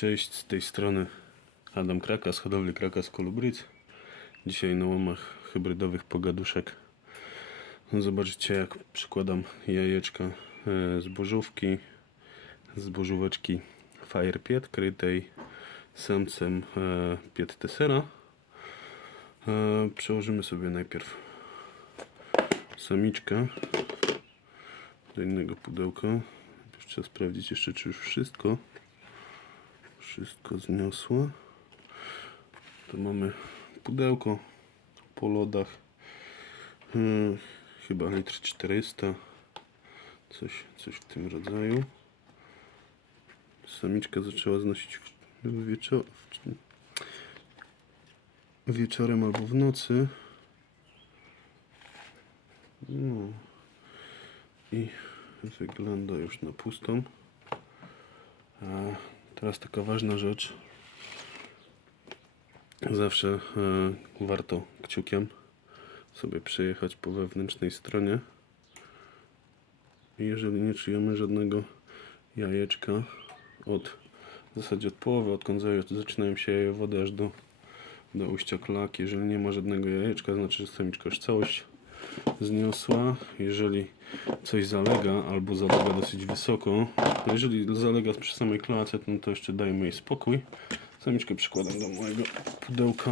Cześć, z tej strony Adam Kraka z hodowli Kraka z Kolubryc. Dzisiaj na łamach hybrydowych pogaduszek. Zobaczycie jak przykładam jajeczka e, z bożówki, z bożóweczki Fire Piet krytej samcem e, Piet Tessera. E, Przełożymy sobie najpierw samiczkę do innego pudełka. Trzeba sprawdzić jeszcze czy już wszystko wszystko zniosła. To mamy pudełko po lodach. Hmm, chyba litr 400. Coś, coś w tym rodzaju. Samiczka zaczęła znosić wieczor wieczorem albo w nocy. No. I wygląda już na pustą. Teraz taka ważna rzecz. Zawsze e, warto kciukiem sobie przejechać po wewnętrznej stronie. Jeżeli nie czujemy żadnego jajeczka od w zasadzie od połowy, odkąd zaczynają się jaje wody aż do, do ujścia klak. Jeżeli nie ma żadnego jajeczka, znaczy, że samiczka już całość zniosła. Jeżeli coś zalega albo zalega dosyć wysoko, jeżeli zalega przy samej klatce, to, to jeszcze dajmy jej spokój. Samiczkę przykładam do mojego pudełka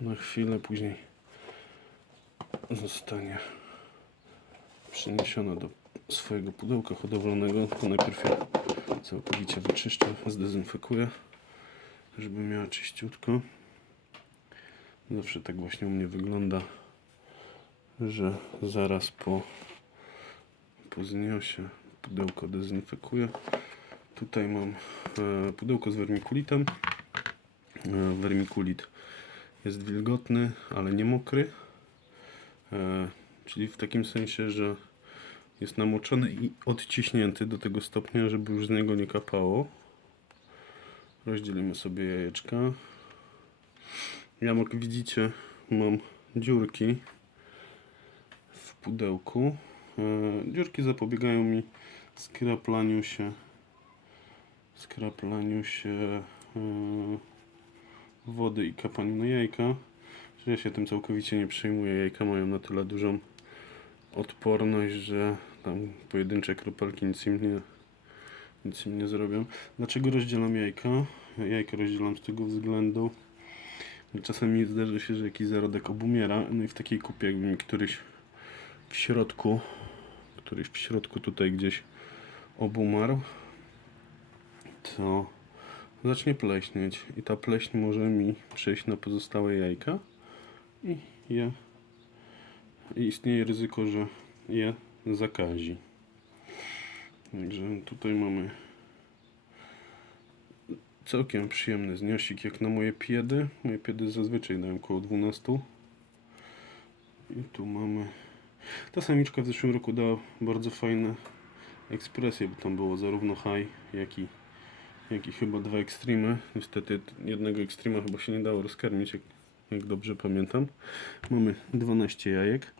na chwilę, później zostanie przeniesiona do swojego pudełka hodowlanego. To najpierw je całkowicie wyczyszczę, zdezynfekuję, żeby miała czyściutko. Zawsze tak właśnie u mnie wygląda że zaraz po, po zniosie pudełko dezynfekuję. Tutaj mam e, pudełko z wermikulitem. E, wermikulit jest wilgotny, ale nie mokry. E, czyli w takim sensie, że jest namoczony i odciśnięty do tego stopnia, żeby już z niego nie kapało. Rozdzielimy sobie jajeczka. Ja jak widzicie mam dziurki w pudełku. E, Dziurki zapobiegają mi skraplaniu się skraplaniu się e, wody i kapaniu na jajka. Ja się tym całkowicie nie przejmuję. Jajka mają na tyle dużą odporność, że tam pojedyncze kropelki nic im nie, nic im nie zrobią. Dlaczego rozdzielam jajka? Jajka rozdzielam z tego względu, że czasami zdarzy się, że jakiś zarodek obumiera. No i w takiej kupie jakby mi któryś w środku, któryś w środku tutaj gdzieś obumarł, to zacznie pleśnieć i ta pleśń może mi przejść na pozostałe jajka i je i istnieje ryzyko, że je zakazi. Także tutaj mamy całkiem przyjemny zniosik jak na moje piedy. Moje piedy zazwyczaj dają około 12. I tu mamy ta samiczka w zeszłym roku dała bardzo fajne ekspresje, bo tam było zarówno high, jak i, jak i chyba dwa ekstremy. Niestety jednego ekstrema chyba się nie dało rozkarmić, jak, jak dobrze pamiętam. Mamy 12 jajek.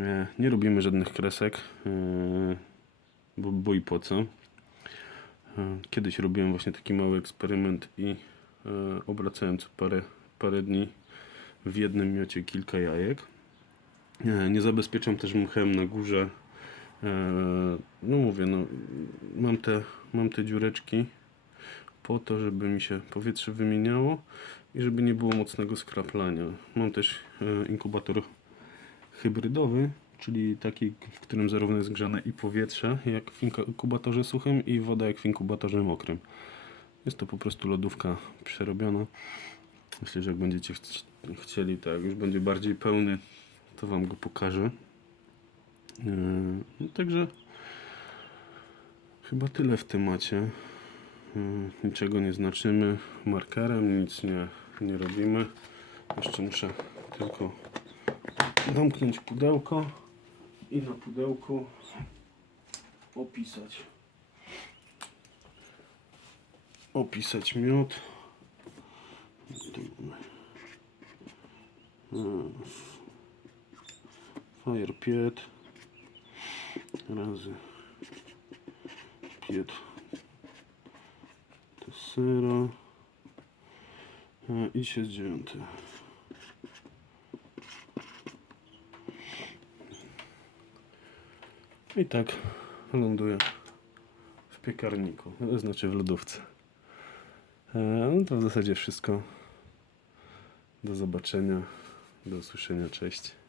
E, nie robimy żadnych kresek, e, bo, bo i po co. E, Kiedyś robiłem właśnie taki mały eksperyment i e, obracałem co parę, parę dni w jednym miocie kilka jajek. Nie, nie zabezpieczam też mchem na górze. E, No mówię, no, mam, te, mam te dziureczki po to, żeby mi się powietrze wymieniało i żeby nie było mocnego skraplania. Mam też e, inkubator hybrydowy, czyli taki, w którym zarówno jest grzane i powietrze, jak w inkubatorze suchym i woda jak w inkubatorze mokrym. Jest to po prostu lodówka przerobiona. Myślę, że jak będziecie chci- chcieli, to jak już będzie bardziej pełny, to Wam go pokażę. Yy, No, także chyba tyle w temacie. Yy, Niczego nie znaczymy markerem, nic nie, nie robimy. Jeszcze muszę tylko domknąć pudełko i na pudełku opisać opisać miód. Tu Fire Piet razy Piet sera. E, I jest dziewiąty. I tak ląduje w piekarniku, to znaczy w lodówce. E, No to w zasadzie wszystko. Do zobaczenia, do usłyszenia, cześć.